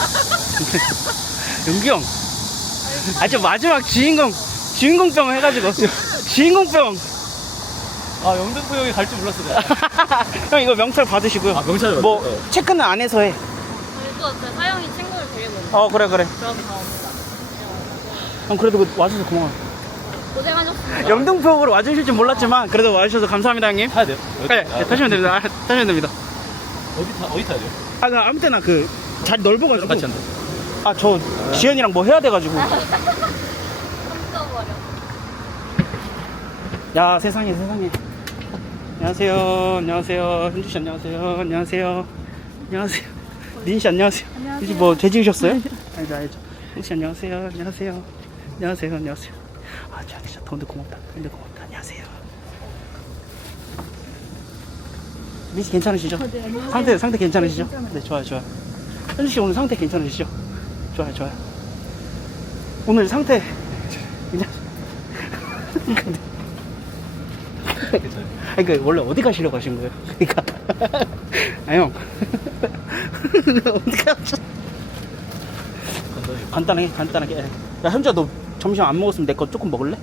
용기 형. 아, 저 마지막 주인공, 주인공병 해가지고. 주인공병. 아 영등포 형이 갈 줄 몰랐어 내가. 형, 이거 명찰 받으시고요. 아, 명찰 뭐, 받을까요? 체크는 안에서 해. 그리고 제 사영이 친구를 데리고 온다. 어, 그래, 그래. 그럼 다 옵니다. 형, 그래도 그 와주셔서 고마워요. 고생하셨습니다. 영등포역으로 와주실 줄 몰랐지만, 그래도 와주셔서 감사합니다, 형님. 타야 돼요? 네, 네, 타시면 됩니다. 아, 타시면 됩니다. 어디 타 어디 타야 돼요? 아, 그 아무 때나 그, 자리 넓어가지고. 같이 한다. 아, 저, 지연이랑 뭐 해야 돼가지고. 훔쳐버려. 야 세상에 세상에. 안녕하세요 안녕하세요. 현주씨 안녕하세요 안녕하세요. 안녕하세요. 민씨 안녕하세요. 민씨 뭐 죄지으셨어요? 알죠 알죠. 민씨 안녕하세요 안녕하세요. 안녕하세요 안녕하세요. 아 진짜 진짜 더운데 고맙다. 더운데 고맙다. 안녕하세요. 민씨 괜찮으시죠? 상태 상태 괜찮으시죠? 네 좋아요 좋아요 현주 씨 오늘 상태 괜찮으시죠? 좋아요 좋아요 오늘 상태 괜찮 괜찮아요. 아니 그 원래 어디 가시려고 하신 거예요? 그러니까 아 형 어디 가죠? 간단히. 간단하게 간단하게 예. 야 현주야 너 점심 안 먹었으면 내 거 조금 먹을래?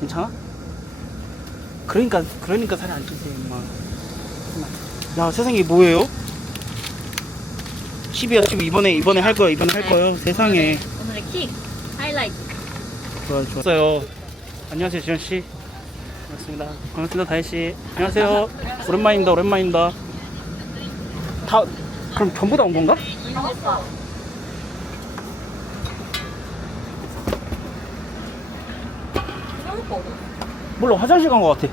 괜찮아? 그러니까 그러니까 살이 안 찌지 임마 야 세상에 뭐예요? 10이야 10 이번에 이번에 할 거야 이번에 할 거예요 세상에. 오늘의 킥 하이라이트. 좋아 좋았어요. 안녕하세요 지현 씨. 반갑습니다. 반갑습니다 다혜 씨. 안녕하세요. 오랜만입니다 오랜만입니다. 다 그럼 전부 다 온 건가? 어디? 몰라 화장실 간 거 같아.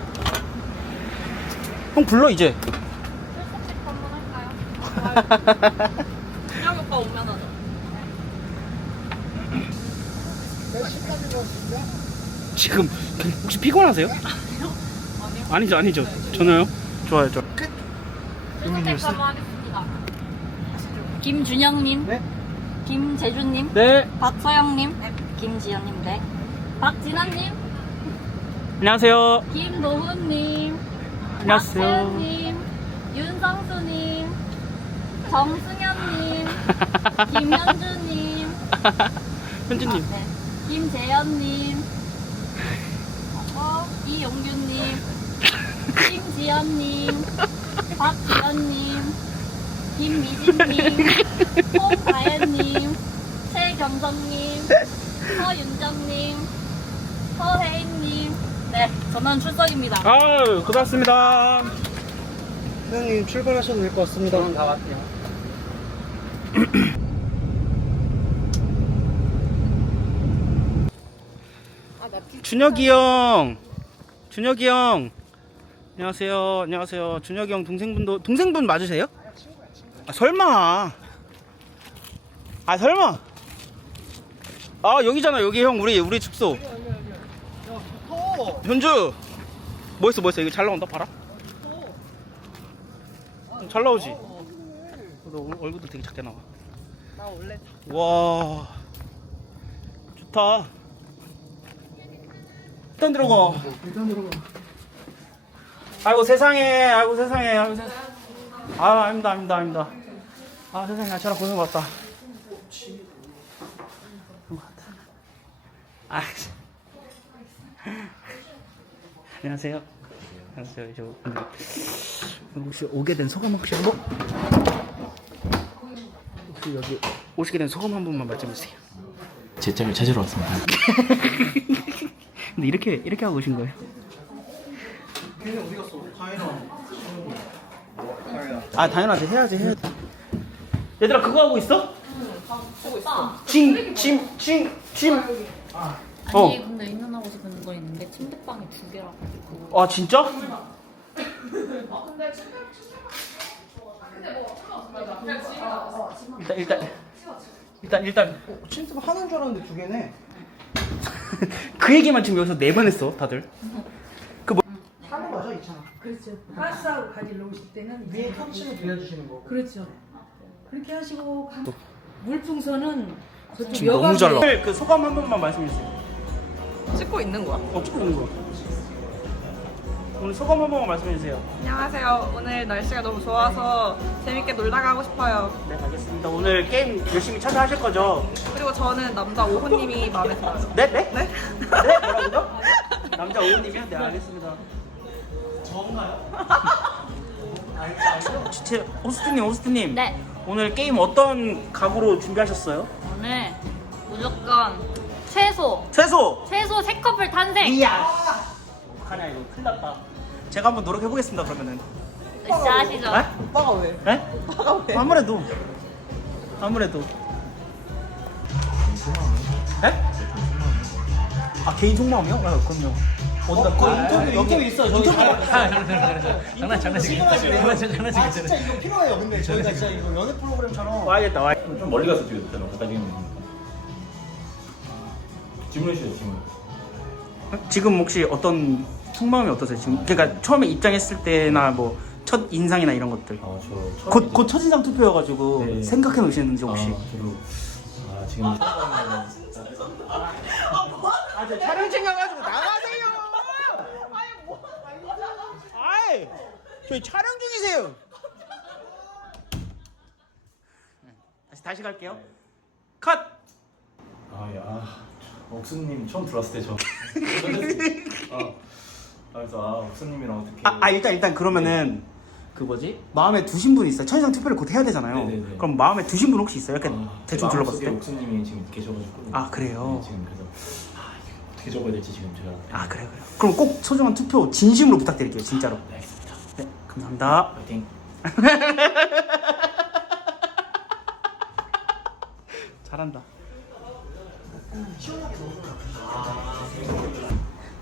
형 불러 이제 출석식 한번 할까요? 수영 오빠 오면 하자. 지금 혹시 피곤하세요? 아니죠 아니죠 전혀요? 좋아요 좋아요 한번 하겠습니다. 김준영님. 네. 김재준님. 네 박서영님. 김지연님. 네. 박진아님. 안녕하세요 김노훈님. 안녕하세요 박채연님. 윤성수님. 정승현님. 김현주님. 현주님 네. 김재현님. 어, 이용규님. 김지연님. 박지연님. 김미진님. 홍다혜님. 최경성님. 서윤정님. 서혜인님. 네, 저는 출석입니다. 아유 고맙습니다 회장님 출발하셔도 될 것 같습니다. 저는 다 왔대요 준혁이 형. 준혁이 형. 안녕하세요. 안녕하세요. 준혁이 형 동생분도 동생분 맞으세요? 아 설마. 아 설마. 아 여기잖아. 여기 형 우리 우리 숙소. 현주. 뭐 있어 뭐 있어? 이거 잘 나온다. 봐라. 잘 나오지? 너 얼- 얼굴도 되게 작게 나와. 나 원래 와. 좋다 일단 들어가. 일단 들어가. 아이고 세상에 아이고 세상에. 아이고 세상에 아 아닙니다 아닙니다 아닙니다. 아 세상에 아 저랑 고생 많다. 아 안녕하세요. 안녕하세요 저 혹시 오게 된 소감 혹시 한 번? 혹시 여기 오시게 된 소감 한 번만 말씀해 주세요 제 짬을 찾으러 왔습니다. 근데 이렇게 이렇게 하고 오신 거예요? 아 당연하지 해야지 해야지 얘들아 그거 하고 있어? 징징징징 아니 어. 근데 있는 하고서 그는 거 있는데 침대방이 두 개라 가지고 아 진짜? 일단 일단 일단 일단 침투 하나인 줄 알았는데 두 개네. 그 얘기만 지금 여기서 네 번 했어 다들 하는 거죠, 이 차. 그렇죠. 가스하고 가지러 오실 때는 위에 이제 터치는 빌려주시는 거고. 그렇죠. 그렇게 하시고 가- 물풍선은 저쪽 지금 너무 잘 나와 여관에 그 소감 한 번만 말씀해 주세요 찍고 있는 거야? 어 찍고 있는 거야 오늘 소감 한 번만 말씀해 주세요. 안녕하세요. 오늘 날씨가 너무 좋아서 재밌게 놀다 가고 싶어요. 네, 알겠습니다. 오늘 게임 열심히 찾아하실 거죠? 그리고 저는 남자 오호님이 마음에 들어요. 네, 네? 네? 네? 뭐라고요? 남자 오우님이요? 네, 알겠습니다. 저인가요? 진짜 호스트님, 호스트님. 네. 오늘 게임 어떤 각오로 준비하셨어요? 오늘 무조건 최소 최소! 최소 세 커플 탄생. 이야! 어떡하냐, 이거. 큰일 났다. 제가 한번 노력해 보겠습니다, 그러면은. 으쌰 하시죠. 네? 오빠가 왜? 네? 아무래도. 아무래도. 네? 아, 개인 속마음이요? 아, 그럼요. 어디다 그 인터뷰, 인터뷰 있어. 인터뷰. 장난 장난치기. 장난치 장난치기. 아 진짜 이거 필요해요. 근데 저희가 진짜 이거 연애 프로그램처럼 와야겠다, 와야 좀 멀리 가서 찍어도 되나? 가까이 있는 질문해 주세요 질문. 지금 혹시 어떤 속마음이 어떠세요? 지금 그러니까 처음에 입장했을 때나 뭐 첫 인상이나 이런 것들. 아저 곧, 곧 첫인상 투표여가지고 네. 생각해 놓으시는지 혹시? 아, 저도 아 지금 아, 저 촬영 챙겨가지고 나가세요! 아이, 저희 촬영 중이세요! 네, 다시, 다시 갈게요. 컷! 아야 옥수님 처음 들어왔을 때 저 아, 그래서 아 옥수님이랑 어떻게 아, 아, 일단, 일단 그러면은 그 뭐지? 마음에 두신 분 있어요? 첫인상 투표를 곧 해야 되잖아요. 네네네. 그럼 마음에 두신 분 혹시 있어요? 이렇게 아, 대충 제 둘러봤을 때? 옥수님이 지금 계셔가지고 아, 그래요? 네, 지금 그래서 아 이게 어떻게 적어야 될지 지금 제가 아, 그래요, 그래요. 그럼 꼭 소중한 투표 진심으로 부탁드릴게요, 진짜로. 네 알겠습니다. 네, 감사합니다. 파이팅. 잘한다.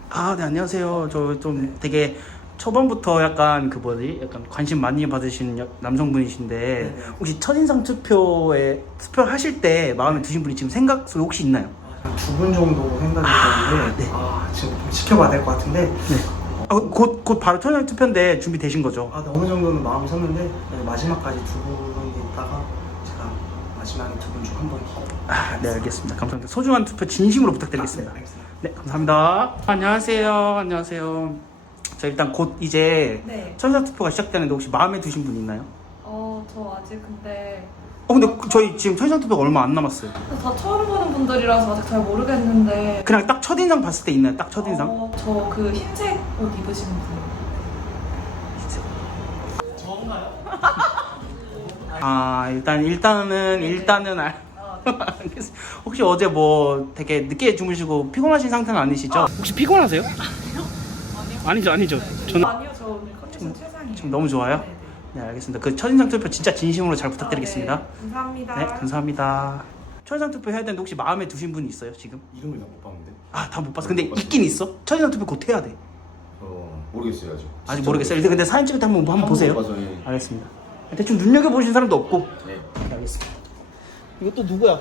아, 네, 안녕하세요. 저 좀 되게 초반부터 약간 그 뭐지? 약간 관심 많이 받으신 여- 남성분이신데 혹시 첫인상 투표에 투표하실 때 마음에 드신 분이 지금 생각 속에 혹시 있나요? 두 분 정도 생각이 드는데 네. 아 지금 좀 지켜봐야 될 것 같은데 아, 곧, 곧 바로 첫인상 투표인데 준비되신 거죠? 아, 네, 어느 정도는 마음이 섰는데 네, 마지막까지 두 제가 마지막에 두 분 중 한 분. 아, 네, 알겠습니다. 감사합니다. 소중한 투표 진심으로 부탁드리겠습니다. 네, 알겠습니다. 네, 감사합니다. 안녕하세요. 안녕하세요. 자, 일단 곧 이제 네. 천사 투표가 시작되는데 혹시 마음에 드신 분 있나요? 어, 저 아직 근데 어, 근데 그- 저희 지금 천사 투표가 얼마 안 남았어요. 다 처음 보는 분들이라서 아직 잘 모르겠는데. 그냥 딱 첫인상 봤을 때 있나요? 딱 첫인상? 어, 저그 흰색 옷 입으신 분. 아, 일단 일단은 일단은 알. 알겠습니다. 혹시 어제 뭐 되게 늦게 주무시고 피곤하신 상태는 아니시죠? 혹시 피곤하세요? 아니죠, 아니죠. 저는 아니요, 저 오늘 컨디션 최상이에요. 지금 너무 좋아요. 네, 알겠습니다. 그 첫인상 투표 진짜 진심으로 잘 부탁드리겠습니다. 아, 네. 감사합니다. 네, 감사합니다. 첫인상 투표 해야 되는데 혹시 마음에 두신 분이 있어요 지금? 이름을 다 못 봤는데. 아, 다 못 봤어. 근데 있긴 있어. 첫인상 투표 곧 해야 돼. 어 모르겠어요 아직. 아직 모르겠어요. 일단 근데 사진 찍을 때 한번 한번 보세요. 봐서 예. 알겠습니다. 대충 눈여겨 보신 사람도 없고. 네. 네, 알겠습니다. 이거 또 누구야?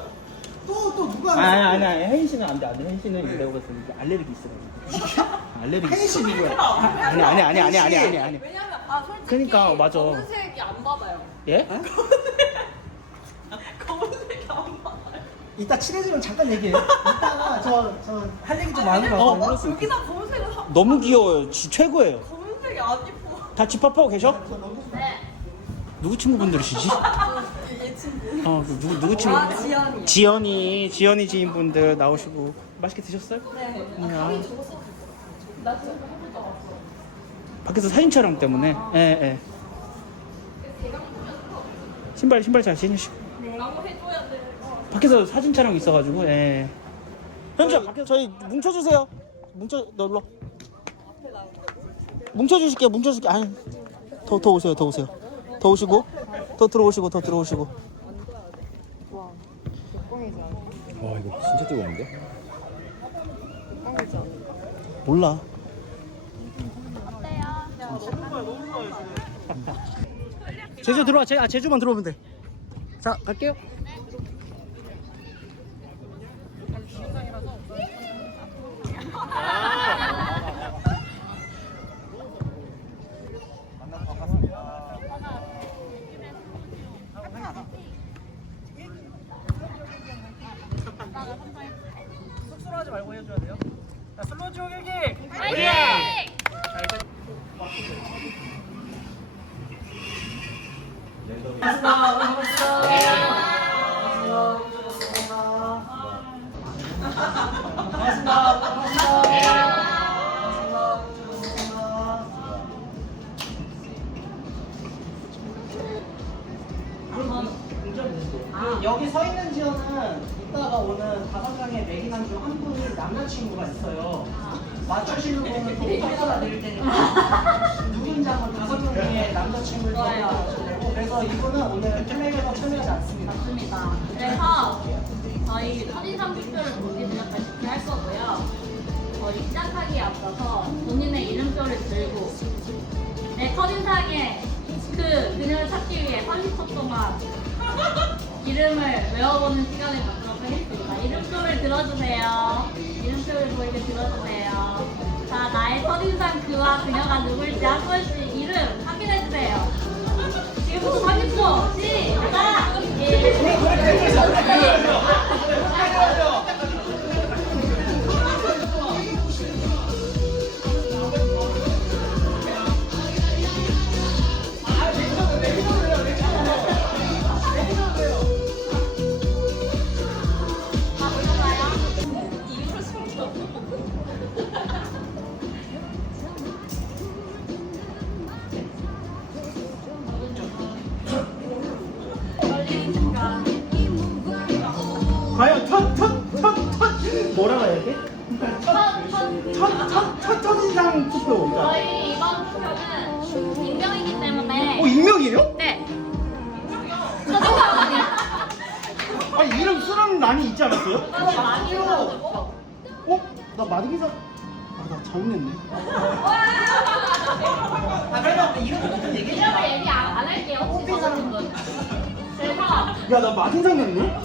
또 또 누가 아니 아니 아니 혜인 씨는 안 돼. 안 돼. 혜인 씨는 내가 봤을 때 알레르기 있어요. 알레르기. 혜인 씨 누구야? 아니 아니 아니 아니 아니 아니 아니. 왜냐면 아 솔직히 그러니까, 맞아. 검은색이 안 받아요. 예? 이따 친해지면 잠깐 얘기해요. 이따가 저 저 할 얘기 좀 많은 거 같아요. 여기다 검은색을 하, 너무 귀여워요. 지 최고예요. 검은색이 안 이뻐. 다 집합하고 계셔? 네. 누구 친구분들이시지? 어, 그 누구 누구 친구? 아, 지연이. 지연이 지연이 지인분들 나오시고 맛있게 드셨어요? 네. 아, 밖에서 사진 촬영 때문에. 예, 예. 신발 신발 잘 신으시고. 밖에서 사진 촬영 있어가지고. 예. 현주야, 밖에 저희 뭉쳐주세요. 뭉쳐 너 일로. 뭉쳐주실게요. 뭉쳐줄게. 아니, 더 더 오세요. 더 오세요. 더 오시고, 더 들어오시고, 더 들어오시고. 와 이거 진짜 뜨거운데? 몰라. 제주 들어와. 제, 아, 제주만 들어오면 돼. 자, 갈게요. 하지 말고 해줘야 돼요. 자, 슬로우 기 아, 그 여기 서 있는 지원은 이따가 오는 다섯 명의 메기남 중한 분이 남자친구가 있어요. 맞추시는 분은 또 평가가 드릴 테니까 누군장은 다섯 명 중에 남자친구를 선택하셔야 되고 그래서 이분은 오늘 플레이에서 참여하지 않습니다. 맞습니다. 그래서 저희 첫인상 투표를 전까지 할 거고요. 저희 시작하기에 앞서서 본인의 이름표를 들고 내 첫인상에 그 그녀를 찾기 위해 30초 동안 이름을 외워보는 시간을 갖 이름표를 들어주세요. 이름표를 보이게 들어주세요. 자, 나의 첫인상 그와 그녀가 누굴지 한 번씩 이름 확인해주세요. 지금부터 30초, 시작! 1, 2, 3, 4, 5, 아, 그러면 이름부터 좀 얘기해. 이름을 얘기 안, 안 할게요. 혹시 써주신 분. 그래서 야, 나 마딘상 냈네?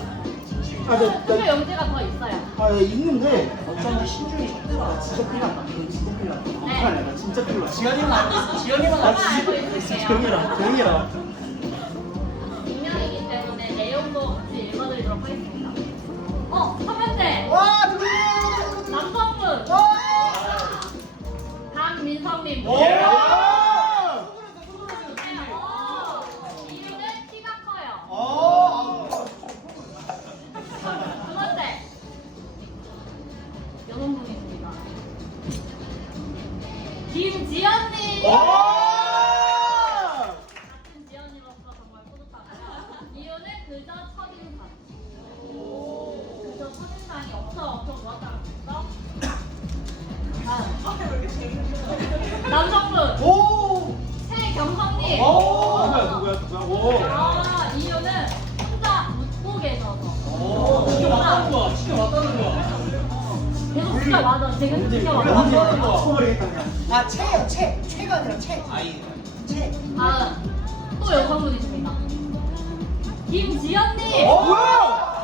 아, 나, 투표 나, 용지가 더 있어요. 아, 야, 있는데. 어쩐지 신중히 나 진짜 큰일 났다. 이거 진짜 큰일 났다. 어떡하냐, 나 진짜 큰일 났다. 지연이만 안 지연이만 저만 알고 있을게요. 해라. 익명이기 때문에 내용도 같이 읽어드리도록 하겠습니다. 어, 첫 번째. 와, 누구? 남성분. 강민성님. 오! 김지연님. 와! 같은 지연이로서 정말 뿌듯하고요. 이유는 그저 첫인상. 그저 첫인상이 엄청 엄청 좋았다는 거죠. 다음. 남성분 오! 최경성님. 오! 누구야, 누구야, 누구야? 오! 아 이유는 혼자 웃고 계셔서. 오! 진짜 왔다는 거야, 진짜 왔다는 거야. 계속 진짜 맞아. 지금 진짜 아. 쳐버리겠다, 그냥. 아 채요 채 채가 아니라 채 아이. 채 다음 또 여성분이십니다. 김지연님. 어,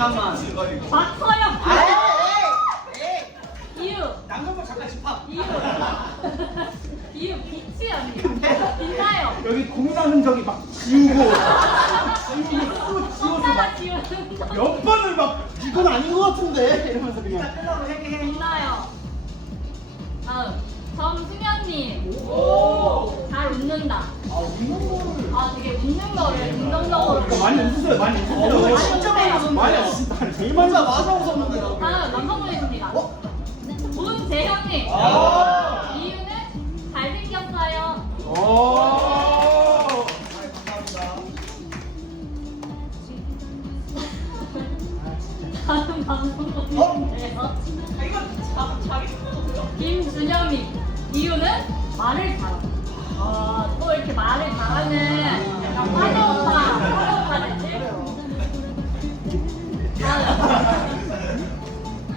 잠깐만. 박서영 이유. 남성분 잠깐 집합. 이유. 이유 빛이 아니에요. 빛나요. 여기 공사 흔적이 막 지우고, 지우고, 또 지워서 손가락 막 지우는 거. 몇 번을 막, 이건 아닌 것 같은데? 이러면서 그냥. 빛나요. 다음 정승현님. 잘 웃는다. 아, 되게 웃는 거를 긍정적으로. 많이 웃으세요, 많이 웃으세요. 진짜 많이 웃는데요. 많이 웃으세요. 제일 많이 웃으세요. 맞아 웃었는데. 다음 남성분이십니다. 문재현님. 이유는 잘생겼어요. 오. 다음 남성분인데요. 김준영님. 이유는 말을 잘한다. 아, 또 이렇게 말을 잘하는 약간 화려 오빠, 화려 오빠 됐지? 다음.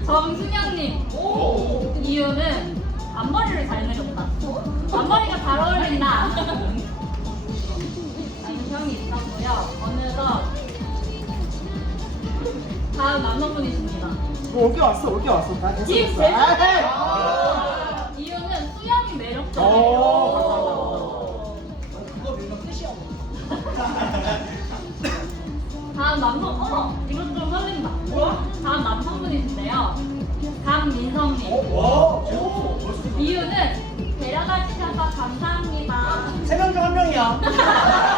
정승영님. 이유는 앞머리를 잘 내렸다. 앞머리가 잘 어울린다. 남성이 있었고요. 어느덧 다음 남성분이십니다. 올게 왔어, 올게 왔어. 다 됐어. 김재준 아, 이유는 오, 매력적이에요. 다음 남성, 어머, 이것 좀 설렌다. 다음 남성분이신데요. 강민성님. 이유는 데려다 주셔서 감사합니다. 세명 중 한 명이야.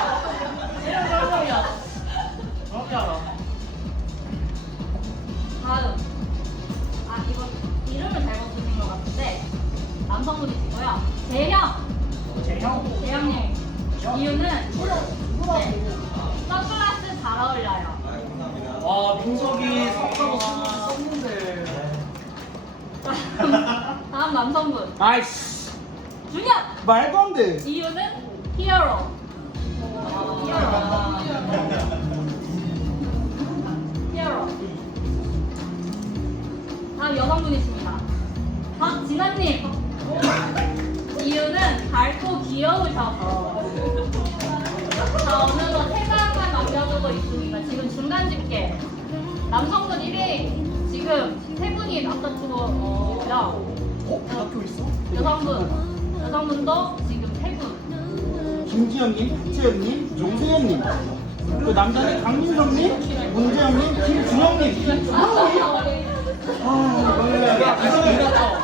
귀여우셔서. 자, 어느덧 태강만 남겨두고 있습니다. 지금 중간 집계. 남성분 1위 지금 세 분이 남자친구고요. 어? 학교 있어? 여성분, 여성분도 지금 세 분. 김지현님, 박재현님, 용세현님. 그 남자는 강민성님, 문재현님, 김준영님. 아, 이거는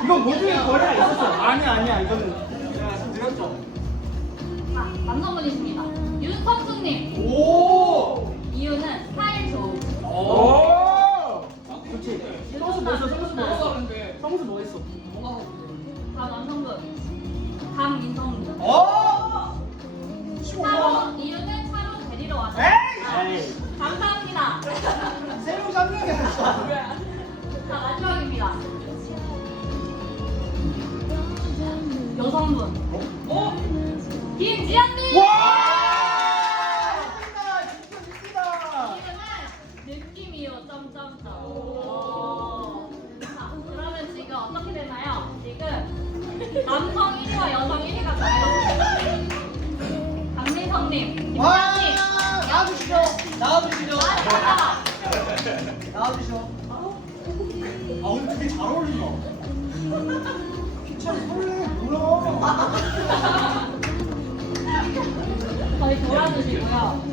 이건 모두의 거리가 있었어. 아니야, 아니야, 이거는. 아, 남성분이십니다. 윤성수님. 오! 이유는 스타일 좋음. 오! 그렇지. 성수 뭐 했어? 성수 뭐 했어? 성수 뭐 했어? 다음 되게 잘 어울린다. 피차 설레 뭐야? 저희 돌아주시고요.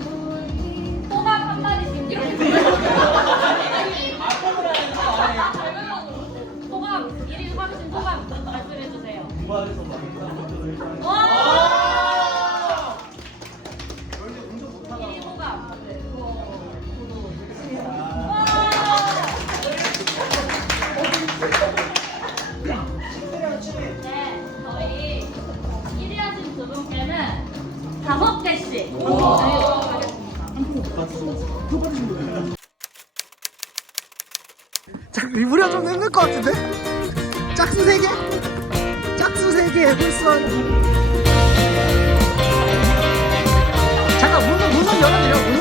우리가 좀 힘들 것 같은데? 짝수 세 개? 짝수 세 개, 벌써. 잠깐, 문은, 문은 열어드려,